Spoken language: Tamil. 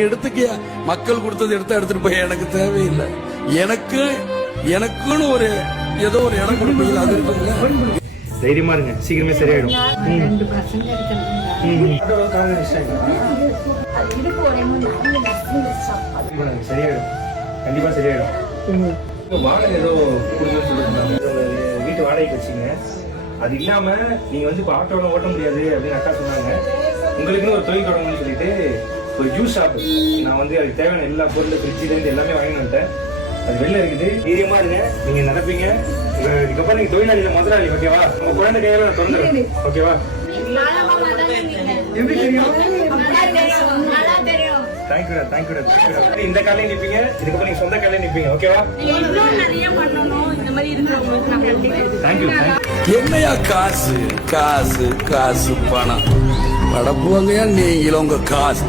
எடுத்துக்க மக்கள் கொடுத்தது எடுத்துட்டு போய் எனக்கு தேவையில்லை. எனக்குன்னு ஒரு ஏதோ ஒரு இடம் கொடுப்பீங்க, அது இருக்குல்ல. தைரியமா இருங்க, சீக்கிரமே சரியாயிடும். சரியாயிடும், கண்டிப்பா சரியாயிடும். வாடகை ஏதோ கொடுக்கணும்னு சொல்லிருந்தாங்க, வீட்டு வாடகைக்கு வச்சுங்க. அது இல்லாம நீங்க வந்து இப்ப ஆட்டோட ஓட்ட முடியாது அப்படின்னு அக்கா சொன்னாங்க. உங்களுக்குன்னு ஒரு தொழில் தொடங்கணும்னு சொல்லிட்டு ஒரு ஜூஸ் ஷாப் நான் வந்து அதுக்கு தேவையான எல்லா பொருள் ஃப்ரிட்ஜில இருந்து எல்லாமே வாங்கி வந்துட்டேன். அது வெளில இருக்குது. தைரியமா இருங்க, நீங்க நடப்பீங்க. இதுக்கப்புறம் நீங்க தொழிலாளியில முதலாளி, ஓகேவா? உங்க குழந்தை கையில நான் திறந்துடுறேன், ஓகேவா? எப்படி தெரியும்? தேங்க்யூடா. இந்த காலையும் நிப்பீங்க, இதுக்கப்புறம் நீங்க சொந்த காலையும் நிப்பீங்க, ஓகேவா? தேங்க்யூ. என்னையா காசு காசு காசு பணம் படப்புவாங்கயா நீங்களும் உங்க காசு